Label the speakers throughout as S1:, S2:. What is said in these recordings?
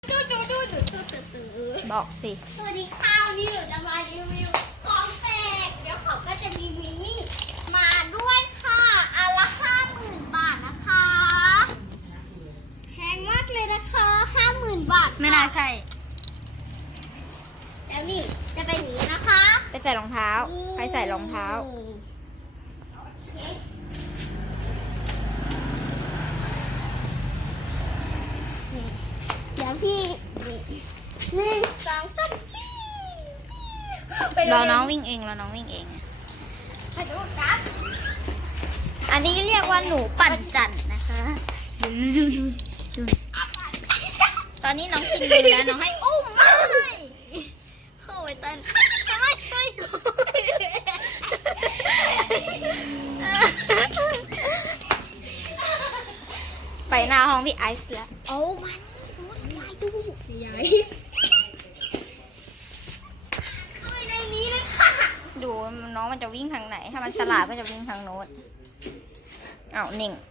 S1: บอกสิ
S2: สวัสดีค่ะวันนี้เราจะมารีวิวของแปลกเดี๋ยวเขาก็จะมีมินี่มาด้วยค่ะอันละ50,000 บาทนะคะแพงมากเลยนะคะ50,000 บาท
S1: ไม่น่าใช่
S2: แล้วนี่จะเป็นอย่างนี้นะคะ
S1: ไปใส่รองเท้าใครใส่รองเท้า
S2: โอเคเดี๋ยวพี่1 2 3
S1: รอน้องวิ่งเองรอน้องวิ่งเอง
S2: ไปดูครับ
S1: อันนี้เรียกว่าหนูปั่นจันนะคะตอนนี้น้องชินมือแล้วน้องให้อุ้มไม่เข้าไปเต้นไปหน้าห้องพี่ไอซ์แล้วโอ้มันยายดูยาย
S2: เข้าไปในนี้เลยค่ะ
S1: ดูน้องมันจะวิ่งทางไหนถ้ามันฉลาดก็จะวิ่งทางโน้นเอานิ่ง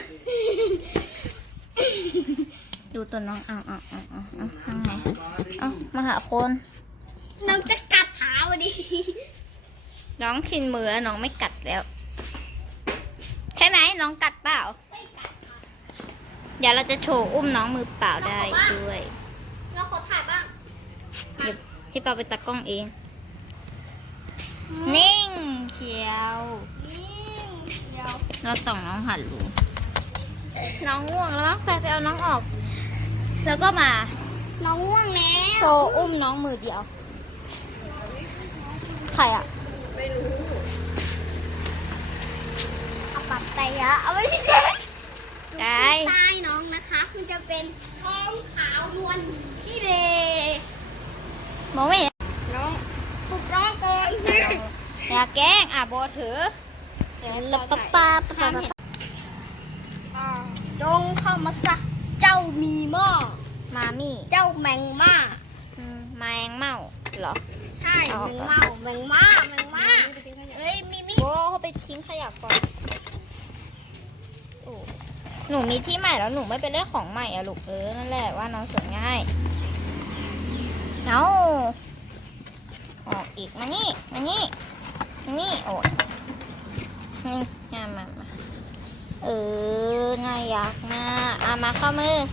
S1: ดูตัวน้องเอาทางไหนเอามาหาคน
S2: น้องจะกัดเท้าดิ
S1: น้องชินมือแล้วน้องไม่กัดแล้วใช่ไหมน้องกัดเปล่าเดี๋ยวเราจะโชว์อุ้มน้องมือเปล่าได้ด้วย
S2: เราขอถ่ายบ้าง
S1: เดี๋ยวพี่เปาไปตากล้องเอง นิ่งเชียว
S2: เดี๋ยว
S1: เราต้องน้องหันรูน้องง่วงแล้วมั้งไปเอาน้องออก แล้วก็มา
S2: น้องง่วงแล้
S1: โช
S2: ว
S1: ว์อุ้มน้องมือเดียว ใครอ่ะ
S2: เอาปัดไตยะเอาไว้ที่เด็ก
S1: ได้
S2: ใต้น้องนะคะมันจะเป็นท้องขาวนวลขี้เล
S1: มองไม่เห็น
S2: น้องปลุกร้องก่อน
S1: อย่าแกล้งโบถือ
S2: แล้วป้าจงเข้ามาซะเจ้ามีหม้อ
S1: มามี่
S2: เจ้าแมงม่า
S1: แมงเม่าเหรอ
S2: ใช่แมงเม่าแมงม่าเอ้ยมิมิ
S1: โอ้เขาไปทิ้งขยะก่อนโอ้หนูมีที่ใหม่แล้วหนูไม่ไปเลือกของใหม่อะลูกนั่นแหละว่าน้องสวยง่ายเอาออกอีกมานี่โอ้ยนี่มาน่ารักนะมาเข้ามือ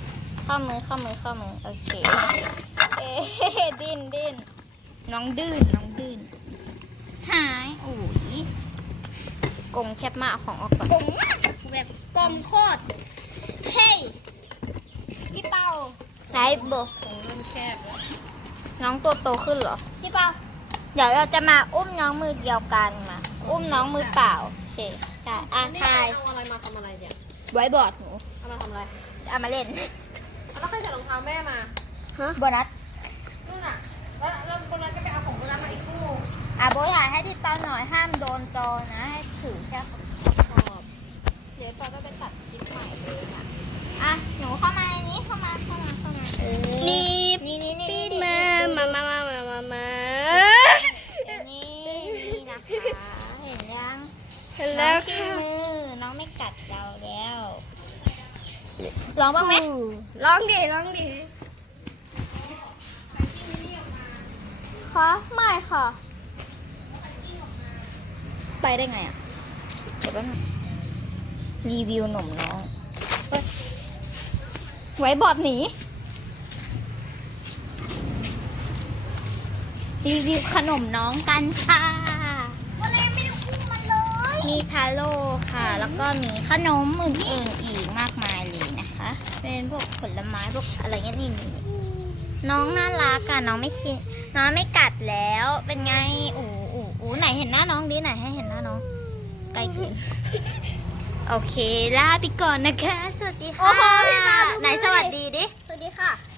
S1: โอเคดิ้นน้องดื้นหายโอ้ยกงแคบมากของออกก่อน
S2: กลมมากแบบกลมโคตรเฮ้ยพี่เปา
S1: ใช้โบน้องตัวโตขึ้นเหรอ
S2: พี่เปา
S1: เดี๋ยวเราจะมาอุ้มน้องมือเดียวกันมาอุ้มน้องมือเปล่าเชได้ทาย
S3: เอาอะไรมาทำอะไรเนี่ย
S1: ไว้บอร์ดหนู
S3: เอามาทำอะไร
S1: เอามาเล่น
S3: แล้วใครใส่รองเท้าแม่มา
S1: โบนัส
S3: นู่นน่ะ แล้วคนนั้นก็ไปเอาของคนนั้นมาอีกคู่
S1: โบถ่ายให้พี่เปาหน่อยห้ามโดนจอนะให้ถือแค่
S3: ขอบเดี๋ยวปาก็ไปตัดคลิปใหม่เลยนะ
S1: หนูเข้ามานี้เข้ามา
S2: นี่
S1: นี่
S2: ปีนมา
S1: นี่นะคะเห็นยัง
S2: เห็น
S1: น้
S2: แล้
S1: อ
S2: ว
S1: งชิม
S2: ค่ะ
S1: มือน้องไม่กัดเราแล้วลองบ้างไหม
S2: ร้องดิคะไม่ค่ะ
S1: ไปได้ไงเดี๋ยวแป๊บนึงรีวิวหนมน้องไว้บอร์ดหนีรีวิวขนมน้องกันค่ะ
S2: วันแรกไม่ได้อุ้มมันเลย
S1: มีทาโร่ค่ะ แล้วก็มีขนมอื่นๆอีกมากมายเลยนะคะ เป็นพวกผลไม้พวกอะไรเงี้ยนี่น้องน่ารักอะน้องไม่กัดแล้วเป็นไงไหนเห็นหน้าน้องดิไหนให้เห็นหน้าน้องใกล้เกินโอเคลาไปก่อนนะคะสวัสดีค่ะ
S2: โอ้โหพี่มาดู
S1: ไหนสวัสดีดิ
S2: สวัสดีค่ะ